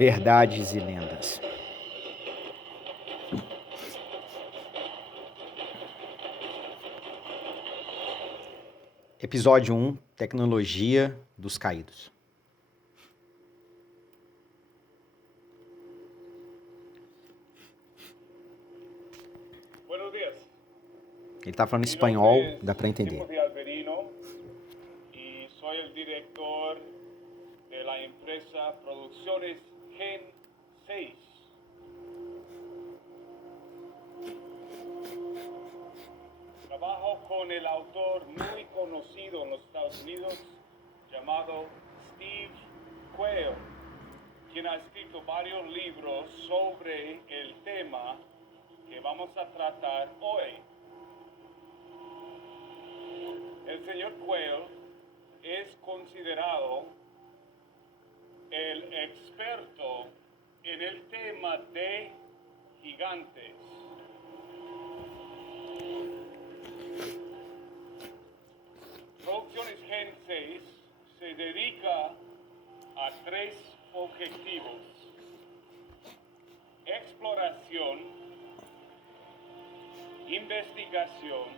Verdades e lendas. Episódio 1, Tecnologia dos Caídos. Buenos días. Ele está falando espanhol, dá para entender. Timothy Alberino y soy el director de la empresa Producciones Gen 6. Trabajo con el autor muy conocido en los Estados Unidos llamado Steve Quayle, quien ha escrito varios libros sobre el tema que vamos a tratar hoy. El señor Quayle es considerado el experto en el tema de gigantes. Producciones Gen 6 se dedica a tres objetivos: exploración, investigación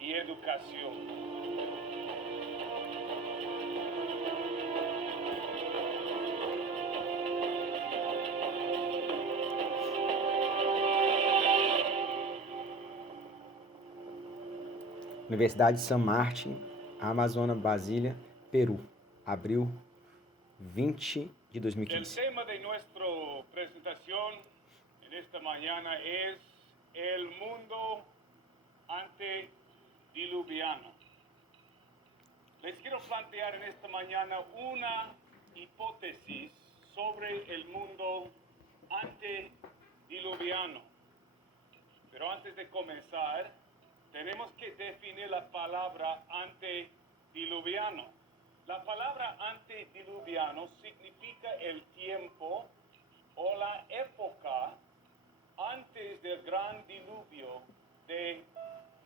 y educación. Universidade San Martín, Amazonas, Brasília, Peru. Abril 20 de El 2015. tema de nuestra presentación en esta mañana es el mundo antediluviano. Les quiero plantear en esta mañana una hipótesis sobre el mundo antediluviano. Pero antes de comenzar, tenemos que definir la palabra antediluviano. La palabra antediluviano significa el tiempo o la época antes del gran diluvio de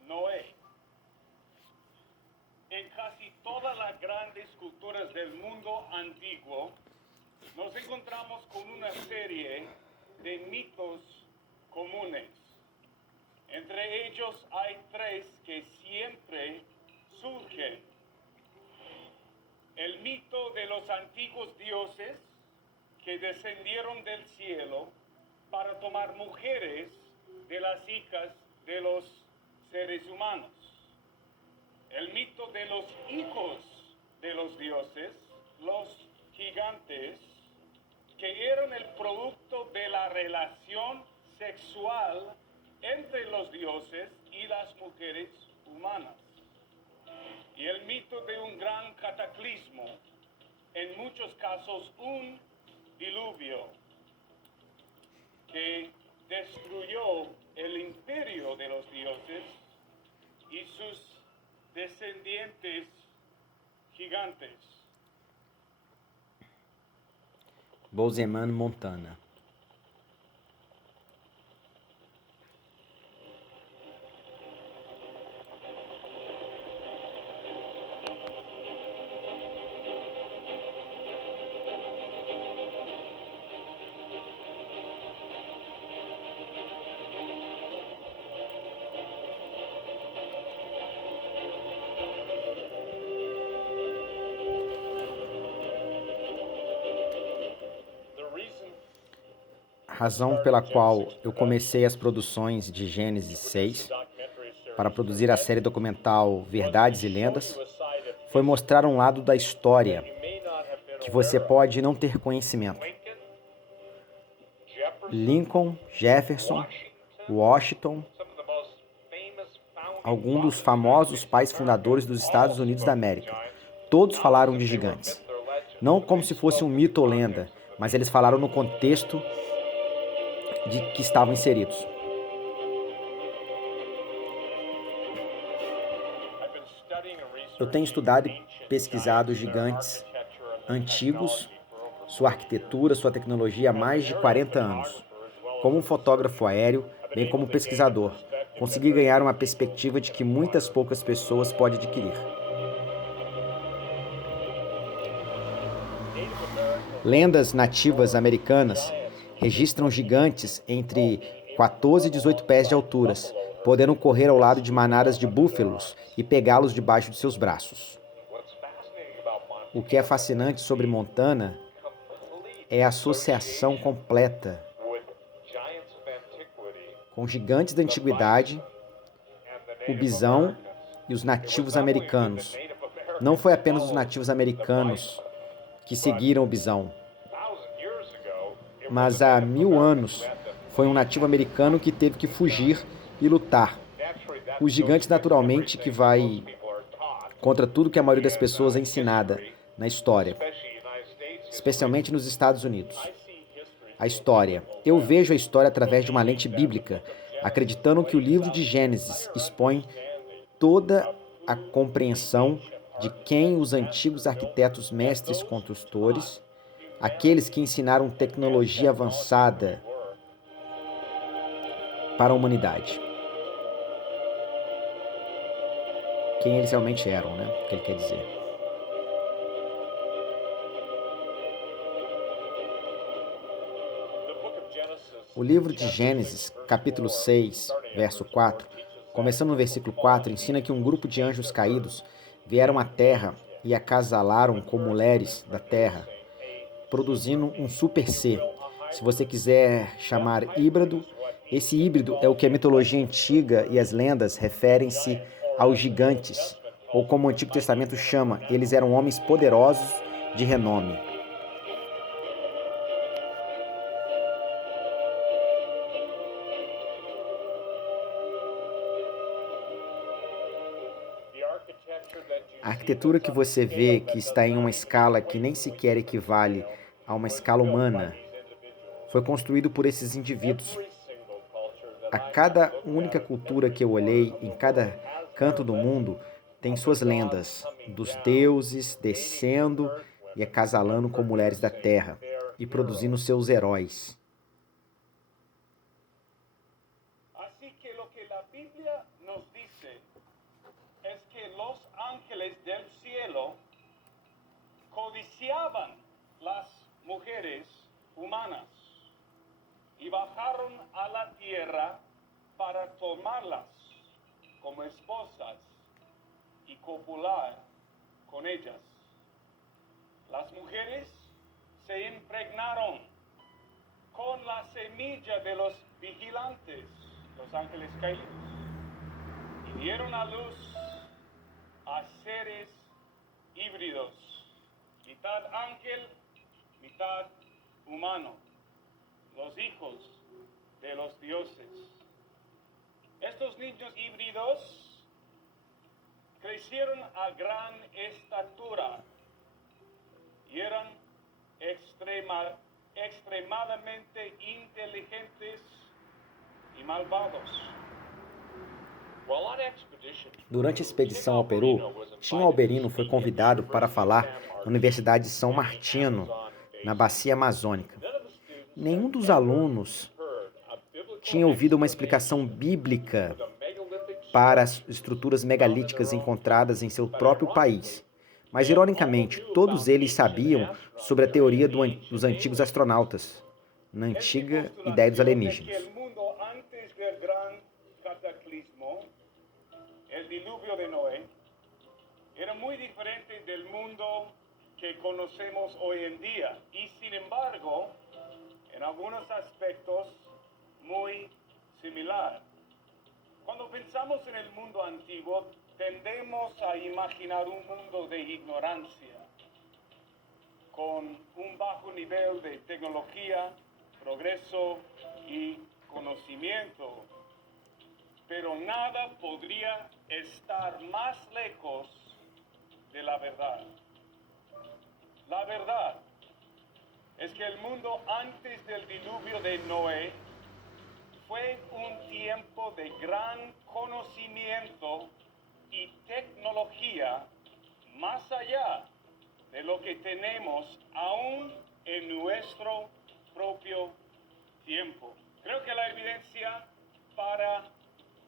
Noé. En casi todas las grandes culturas del mundo antiguo, nos encontramos con una serie de mitos comunes. Entre ellos hay tres que siempre surgen: el mito de los antiguos dioses que descendieron del cielo para tomar mujeres de las hijas de los seres humanos; el mito de los hijos de los dioses, los gigantes, que eran el producto de la relación sexual entre los dioses y las mujeres humanas; y el mito de un gran cataclismo, en muchos casos un diluvio, que destruyó el imperio de los dioses y sus descendientes gigantes. Bozeman, Montana. Razão pela qual eu comecei as produções de Gênesis 6 para produzir a série documental Verdades e Lendas foi mostrar um lado da história que você pode não ter conhecimento. Lincoln, Jefferson, Washington, alguns dos famosos pais fundadores dos Estados Unidos da América, todos falaram de gigantes. Não como se fosse um mito ou lenda, mas eles falaram no contexto de que estavam inseridos. Eu tenho estudado e pesquisado gigantes antigos, sua arquitetura, sua tecnologia há mais de 40 anos. Como um fotógrafo aéreo, bem como pesquisador, consegui ganhar uma perspectiva de que muitas poucas pessoas podem adquirir. Lendas nativas americanas registram gigantes entre 14 e 18 pés de altura, podendo correr ao lado de manadas de búfalos e pegá-los debaixo de seus braços. O que é fascinante sobre Montana é a associação completa com gigantes da antiguidade, o bisão e os nativos americanos. Não foi apenas os nativos americanos que seguiram o bisão, mas há 1000 anos foi um nativo americano que teve que fugir e lutar. Os gigantes, naturalmente, que vai contra tudo que a maioria das pessoas é ensinada na história, especialmente nos Estados Unidos. A história. Eu vejo a história através de uma lente bíblica, acreditando que o livro de Gênesis expõe toda a compreensão de quem os antigos arquitetos mestres construtores, aqueles que ensinaram tecnologia avançada para a humanidade. Quem eles realmente eram, né? O que ele quer dizer. O livro de Gênesis, capítulo 6, verso 4, começando no versículo 4, ensina que um grupo de anjos caídos vieram à terra e acasalaram com mulheres da terra, produzindo um super ser. Se você quiser chamar híbrido, esse híbrido é o que a mitologia antiga e as lendas referem-se aos gigantes, ou como o Antigo Testamento chama, eles eram homens poderosos de renome. A arquitetura que você vê, que está em uma escala que nem sequer equivale a uma escala humana, foi construído por esses indivíduos. A cada única cultura que eu olhei, em cada canto do mundo, tem suas lendas, dos deuses descendo e acasalando com mulheres da terra e produzindo seus heróis. Así que lo que la Biblia nos dice es que los ángeles del cielo codiciaban las mujeres humanas y bajaron a la tierra para tomarlas como esposas y copular con ellas. Las mujeres se impregnaron con la semilla de los vigilantes, los ángeles caídos, y dieron a luz a seres híbridos, mitad ángel, mitad humano, los hijos de los dioses. Estos niños híbridos crecieron a gran estatura y eran extremadamente inteligentes e malvados. Durante a expedição ao Peru, Tim Alberino foi convidado para falar na Universidade de São Martino, na Bacia Amazônica. Nenhum dos alunos tinha ouvido uma explicação bíblica para as estruturas megalíticas encontradas em seu próprio país. Mas, ironicamente, todos eles sabiam sobre a teoria dos antigos astronautas, na antiga ideia dos alienígenas. El diluvio de Noé era muy diferente del mundo que conocemos hoy en día y, sin embargo, en algunos aspectos muy similar. Cuando pensamos en el mundo antiguo, tendemos a imaginar un mundo de ignorancia, con un bajo nivel de tecnología, progreso y conocimiento. Pero nada podría estar más lejos de la verdad. La verdad es que el mundo antes del diluvio de Noé fue un tiempo de gran conocimiento y tecnología más allá de lo que tenemos aún en nuestro propio tiempo. Creo que la evidencia para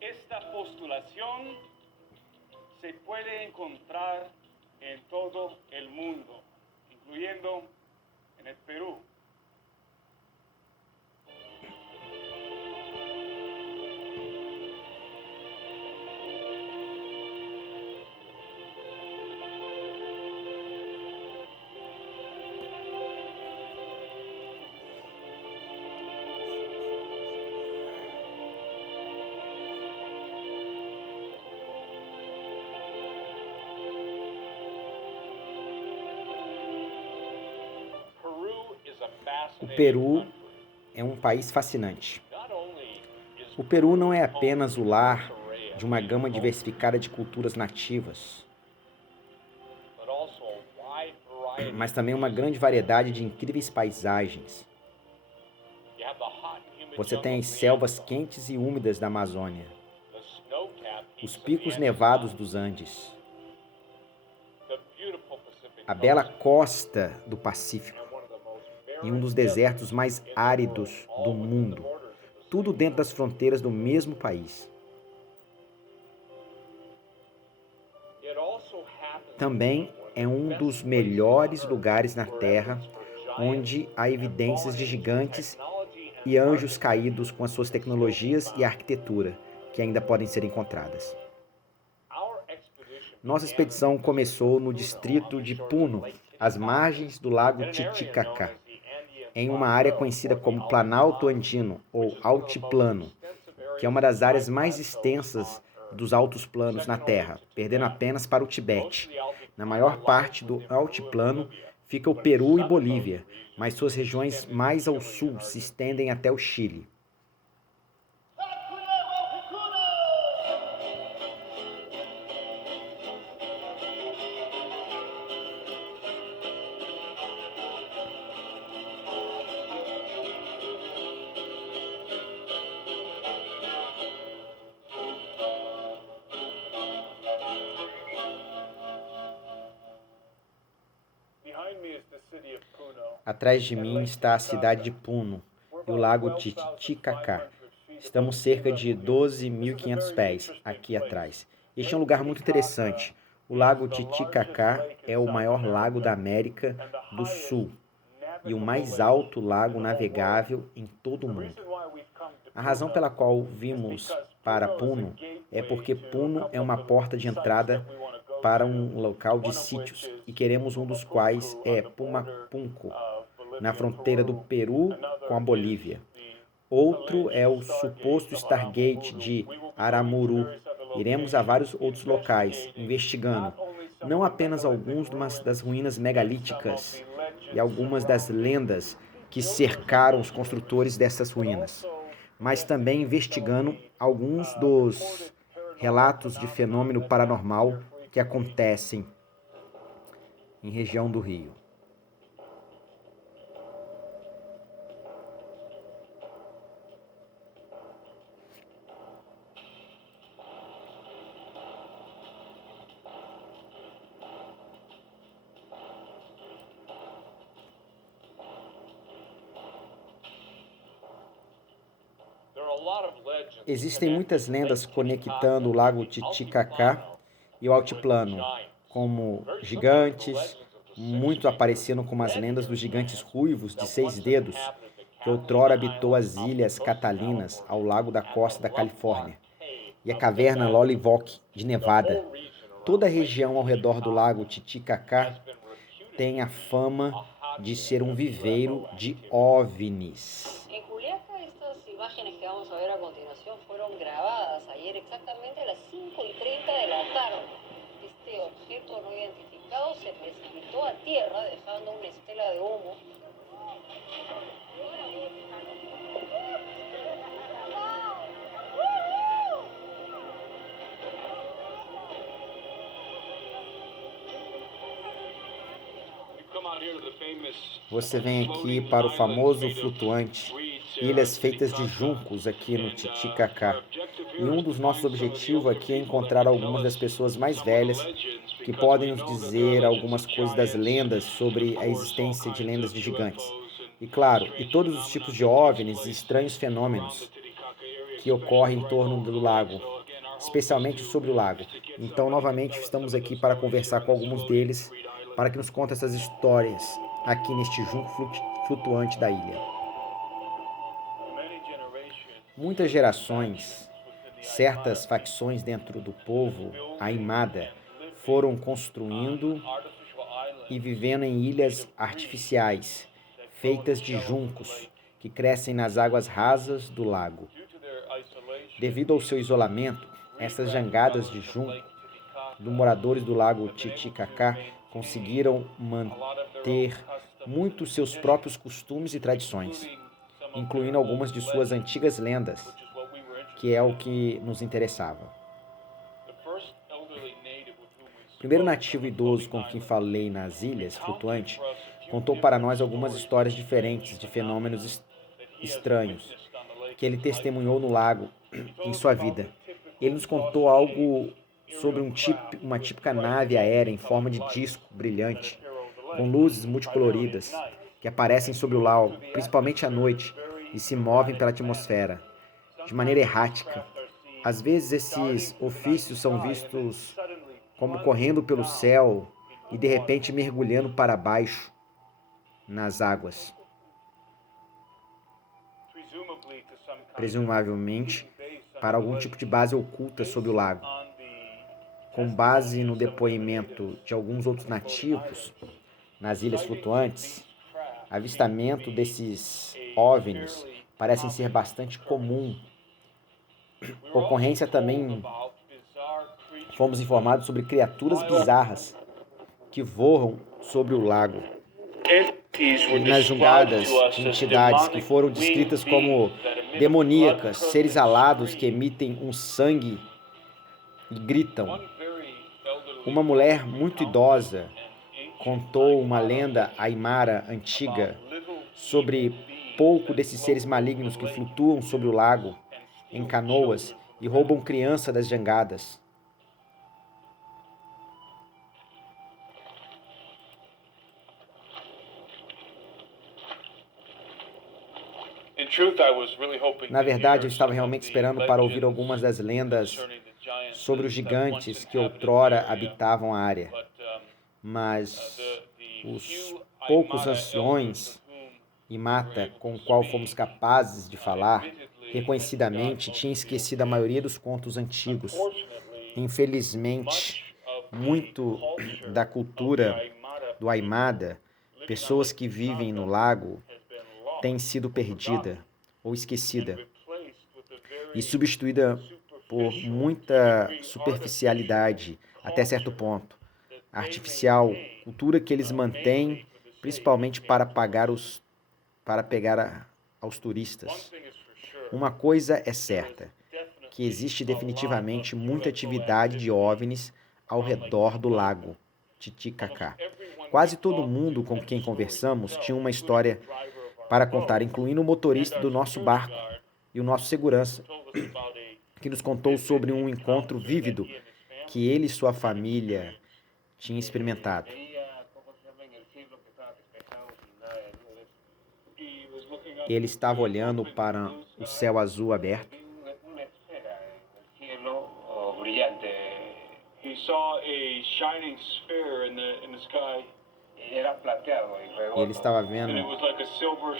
esta postulación se puede encontrar en todo el mundo, incluyendo en el Perú. O Peru é um país fascinante. O Peru não é apenas o lar de uma gama diversificada de culturas nativas, mas também uma grande variedade de incríveis paisagens. Você tem as selvas quentes e úmidas da Amazônia, os picos nevados dos Andes, a bela costa do Pacífico e um dos desertos mais áridos do mundo, tudo dentro das fronteiras do mesmo país. Também é um dos melhores lugares na Terra onde há evidências de gigantes e anjos caídos com as suas tecnologias e arquitetura que ainda podem ser encontradas. Nossa expedição começou no distrito de Puno, às margens do lago Titicaca, em uma área conhecida como Planalto Andino ou Altiplano, que é uma das áreas mais extensas dos altos planos na Terra, perdendo apenas para o Tibete. Na maior parte do altiplano fica o Peru e Bolívia, mas suas regiões mais ao sul se estendem até o Chile. Atrás de mim está a cidade de Puno e o lago Titicaca. Estamos cerca de 12.500 pés aqui atrás. Este é um lugar muito interessante. O lago Titicaca é o maior lago da América do Sul e o mais alto lago navegável em todo o mundo. A razão pela qual vimos para Puno é porque Puno é uma porta de entrada para um local de sítios, e queremos um dos quais é Pumapunco, na fronteira do Peru com a Bolívia. Outro é o suposto Stargate de Aramuru. Iremos a vários outros locais, investigando não apenas algumas das ruínas megalíticas e algumas das lendas que cercaram os construtores dessas ruínas, mas também investigando alguns dos relatos de fenômeno paranormal que acontecem em região do Rio. Existem muitas lendas conectando o lago Titicaca e o altiplano, como gigantes, muito aparecendo como as lendas dos gigantes ruivos de 6 dedos, que outrora habitou as ilhas Catalinas, ao lago da costa da Califórnia, e a caverna Lollivock, de Nevada. Toda a região ao redor do lago Titicaca tem a fama de ser um viveiro de OVNIs. Imágenes que vamos a ver a continuación fueron grabadas ayer exactamente a las 5:30 de la tarde. Este objeto no identificado se precipitó a tierra dejando una estela de humo. Você vem aqui para o famoso flutuante, ilhas feitas de juncos aqui no Titicaca. E um dos nossos objetivos aqui é encontrar algumas das pessoas mais velhas que podem nos dizer algumas coisas das lendas sobre a existência de lendas de gigantes. E claro, e todos os tipos de OVNIs e estranhos fenômenos que ocorrem em torno do lago, especialmente sobre o lago. Então, novamente, estamos aqui para conversar com alguns deles, para que nos contem essas histórias aqui neste junco flutuante da ilha. Muitas gerações, certas facções dentro do povo Aimara foram construindo e vivendo em ilhas artificiais, feitas de juncos, que crescem nas águas rasas do lago. Devido ao seu isolamento, essas jangadas de junco dos moradores do lago Titicaca conseguiram manter muitos seus próprios costumes e tradições, incluindo algumas de suas antigas lendas, que é o que nos interessava. O primeiro nativo idoso com quem falei nas ilhas flutuantes contou para nós algumas histórias diferentes de fenômenos estranhos que ele testemunhou no lago em sua vida. Ele nos contou algo sobre uma típica nave aérea em forma de disco brilhante, com luzes multicoloridas, que aparecem sobre o lago, principalmente à noite, e se movem pela atmosfera, de maneira errática. Às vezes esses ofícios são vistos como correndo pelo céu e de repente mergulhando para baixo nas águas. Presumivelmente para algum tipo de base oculta sob o lago. Com base no depoimento de alguns outros nativos nas ilhas flutuantes, avistamento desses OVNIs parecem ser bastante comum. Ocorrência também, fomos informados sobre criaturas bizarras que voam sobre o lago. E nas jungadas de entidades que foram descritas como demoníacas, seres alados que emitem um sangue e gritam. Uma mulher muito idosa contou uma lenda aimara antiga sobre pouco desses seres malignos que flutuam sobre o lago em canoas e roubam crianças das jangadas. Na verdade, eu estava realmente esperando para ouvir algumas das lendas sobre os gigantes que outrora habitavam a área. Mas os poucos anciões e mata com o qual fomos capazes de falar, reconhecidamente, tinha esquecido a maioria dos contos antigos. Infelizmente, muito da cultura do Aimara, pessoas que vivem no lago, tem sido perdida ou esquecida e substituída por muita superficialidade até certo ponto. Artificial, cultura que eles mantêm principalmente para pegar aos turistas. Uma coisa é certa, que existe definitivamente muita atividade de OVNIs ao redor do lago Titicaca. Quase todo mundo com quem conversamos tinha uma história para contar, incluindo o motorista do nosso barco e o nosso segurança, que nos contou sobre um encontro vívido que ele e sua família tinham experimentado. Ele estava olhando para o céu azul aberto. Ele estava vendo,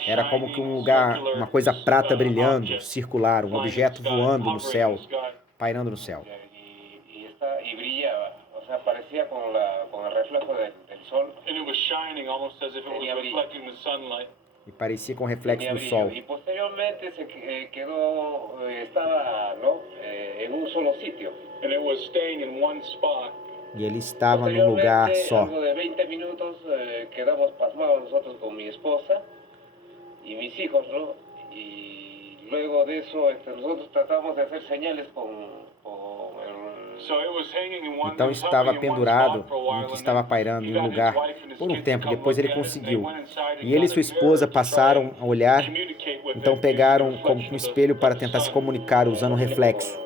era como que um lugar, uma coisa prata brilhando, circular, um objeto voando no céu, pairando no céu. E brilhava, o sea, parecía con el reflejo del sol. And it was shining almost as if it was reflecting the sunlight. E parecia com o reflexo do sol. E posteriormente estava em um solo sítio. And it was staying in one spot. E ele estava num lugar só. De 20 minutos quedamos pasmados nosotros con mi esposa y mis hijos, ¿no? Y luego de eso nosotros tratamos de hacer señales con Então estava pendurado no que estava pairando em um lugar por um tempo. Depois ele conseguiu. E ele e sua esposa passaram a olhar. Então pegaram como um espelho para tentar se comunicar usando um reflexo.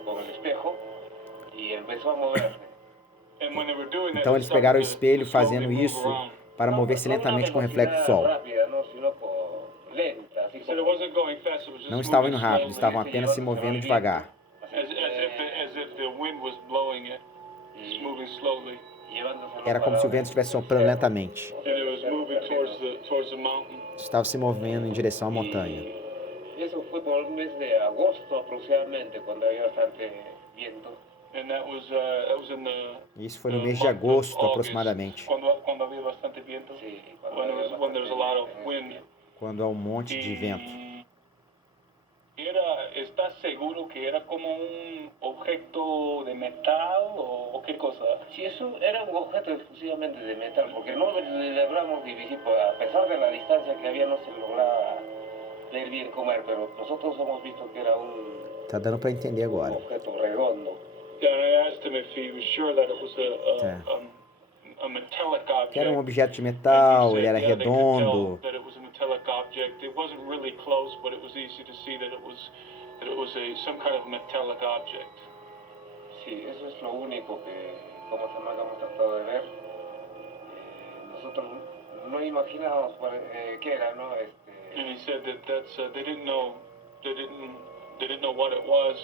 Então eles pegaram o espelho fazendo isso para mover-se lentamente com o reflexo do sol. Não estavam indo rápido, estavam apenas se movendo devagar. Era como se o vento estivesse soprando lentamente. Estava se movendo em direção à montanha. Isso foi por o mês de agosto, aproximadamente, quando havia bastante vento. Isso foi no mês de agosto, aproximadamente. Quando havia bastante vento. Sí, When there's a lot of wind. Quando há um monte de vento. ¿Estás seguro que era como un objeto de metal o qué cosa? Sí, eso era un objeto exclusivamente de metal, porque no le logramos dividir, a pesar de la distancia que había, no se lograba ver bien cómo era, pero nosotros hemos visto que era un Tá dando para entender agora. objeto redondo. Yeah, and I asked him if he was sure that it was a metallic object. Que era um objeto de metal, ele era redondo. That it was a metallic object. It wasn't really close, but it was easy to see that it was some kind of metallic object. Sí, eso es lo único que, como se llama, hemos tratado de ver. Nosotros no imaginábamos qué era, ¿no? And he said that they didn't know what it was.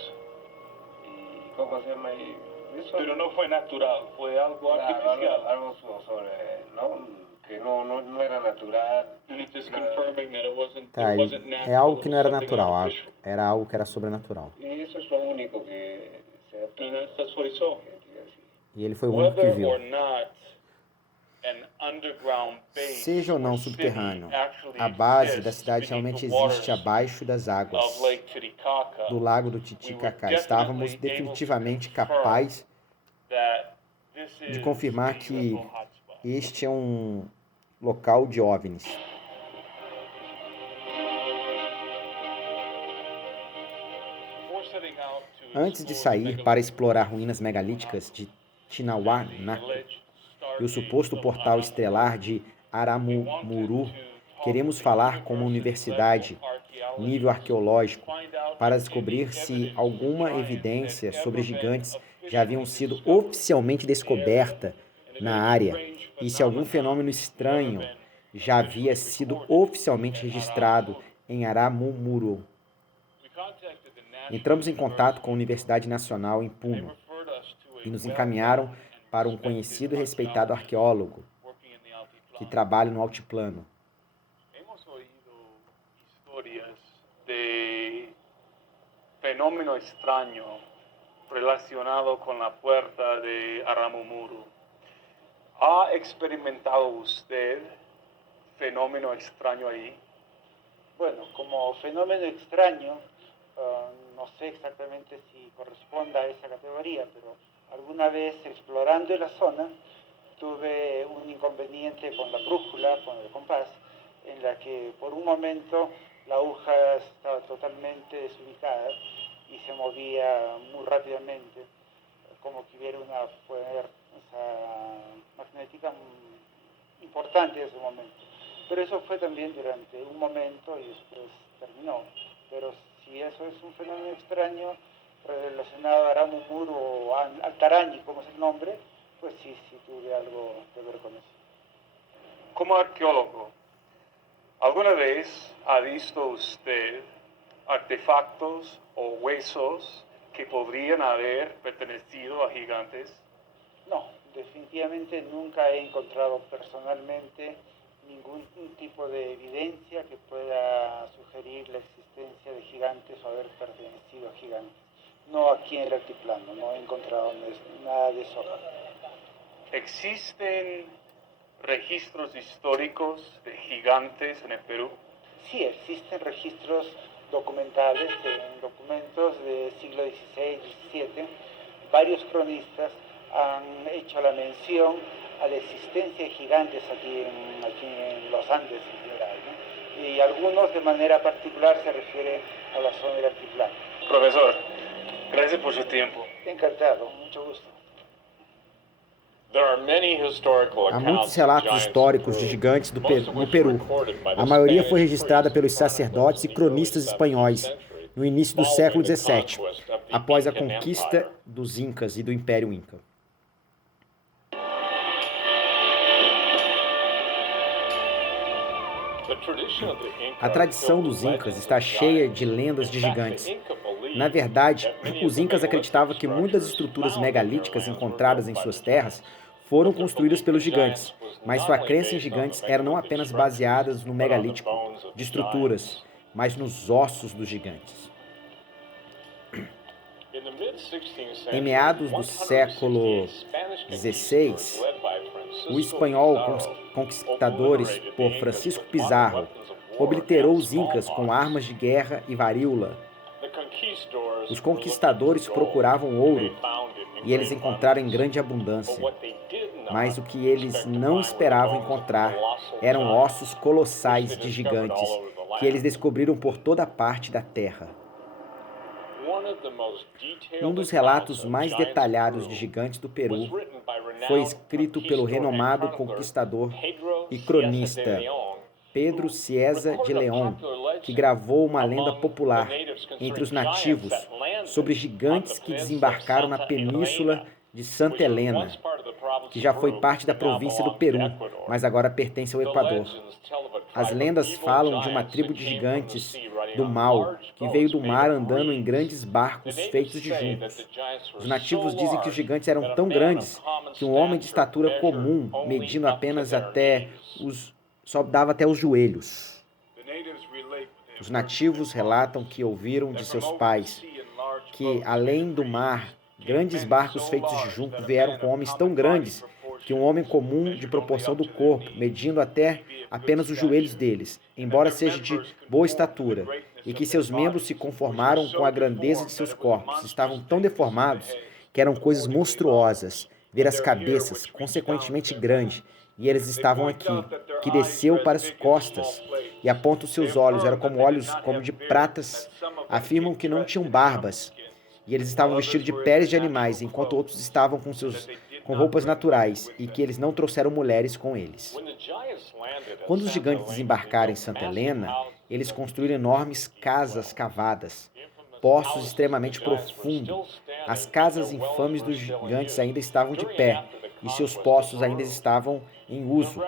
Y cómo se llama, y eso. Pero no fue natural, fue algo artificial. Algo sobre, ¿no? Que no era natural. And he's just confirming that it wasn't Tá, natural. é algo que não era It was something natural, artificial. era algo que era sobrenatural. Y eso es lo único que se And that's what he saw. E ele foi o único que Whether viu. or not an underground base Seja ou não or city subterrâneo, actually a base da exists cidade beneath realmente the waters existe abaixo das águas of Lake Titicaca, do lago do Titicaca. Estávamos definitivamente capazes that this de is confirmar a que UFO hotspot. este é um local de OVNIs. Before setting out to Antes de explore sair the para explorar ruínas megalíticas de Tiwanaku alleged e o suposto portal estelar de Aramumuru, queremos falar com uma universidade nível arqueológico para descobrir se alguma evidência sobre gigantes já haviam sido oficialmente descoberta na área e se algum fenômeno estranho já havia sido oficialmente registrado em Aramumuru. Entramos em contato com a Universidade Nacional em Puno e nos encaminharam para um conhecido e respeitado arqueólogo que trabalha no altiplano. Hemos oído historias de fenómeno extraño relacionado con la puerta de Aramumuru. ¿Ha experimentado usted fenómeno extraño ahí? Bueno, como fenómeno extraño, no sé exactamente si corresponda a esa categoría, pero alguna vez explorando la zona tuve un inconveniente con la brújula, con el compás, en la que por un momento la aguja estaba totalmente desubicada y se movía muy rápidamente, como que hubiera una fuerza magnética importante en ese momento. Pero eso fue también durante un momento y después terminó. Pero si eso es un fenómeno extraño relacionado a Aramumuru o Altarani, como es el nombre, pues sí tuve algo que ver con eso. Como arqueólogo, ¿alguna vez ha visto usted artefactos o huesos que podrían haber pertenecido a gigantes? No, definitivamente nunca he encontrado personalmente ningún tipo de evidencia que pueda sugerir la existencia de gigantes o haber pertenecido a gigantes. No aquí en el altiplano, no he encontrado nada de eso. ¿Existen registros históricos de gigantes en el Perú? Sí, existen registros documentales, en documentos del siglo XVI y XVII. Varios cronistas han hecho la mención a la existencia de gigantes aquí en los Andes en general, ¿no? Y algunos de manera particular se refieren a la zona del altiplano. Profesor, gracias por su tiempo. Encantado, mucho gusto. Há muitos relatos históricos de gigantes no Peru. A maioria foi registrada pelos sacerdotes e cronistas espanhóis no início do século XVII, após a conquista dos Incas e do Império Inca. A tradição dos Incas está cheia de lendas de gigantes. Na verdade, os Incas acreditavam que muitas estruturas megalíticas encontradas em suas terras foram construídas pelos gigantes, mas sua crença em gigantes era não apenas baseada no megalítico de estruturas, mas nos ossos dos gigantes. Em meados do século XVI, o espanhol conquistadores por Francisco Pizarro obliterou os incas com armas de guerra e varíola. Os conquistadores procuravam ouro e eles encontraram em grande abundância. Mas o que eles não esperavam encontrar eram ossos colossais de gigantes que eles descobriram por toda parte da terra. Um dos relatos mais detalhados de gigantes do Peru foi escrito pelo renomado conquistador e cronista Pedro Cieza de León, que gravou uma lenda popular entre os nativos sobre gigantes que desembarcaram na península de Santa Helena, que já foi parte da província do Peru, mas agora pertence ao Equador. As lendas falam de uma tribo de gigantes do mal, que veio do mar andando em grandes barcos feitos de juncos. Os nativos dizem que os gigantes eram tão grandes que um homem de estatura comum, medindo apenas só dava até os joelhos. Os nativos relatam que ouviram de seus pais que, além do mar, grandes barcos feitos de junco vieram com homens tão grandes que um homem comum de proporção do corpo, medindo até apenas os joelhos deles, embora seja de boa estatura, e que seus membros se conformaram com a grandeza de seus corpos, estavam tão deformados que eram coisas monstruosas, ver as cabeças, consequentemente grandes, e eles estavam aqui, que desceu para as costas, e aponta os seus olhos, eram como olhos como de pratas, afirmam que não tinham barbas, e eles estavam vestidos de peles de animais, enquanto outros estavam com roupas naturais, e que eles não trouxeram mulheres com eles. Quando os gigantes desembarcaram em Santa Helena, eles construíram enormes casas cavadas, poços extremamente profundos. As casas infames dos gigantes ainda estavam de pé, e seus poços ainda estavam em uso.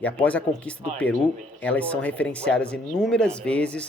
E após a conquista do Peru, elas são referenciadas inúmeras vezes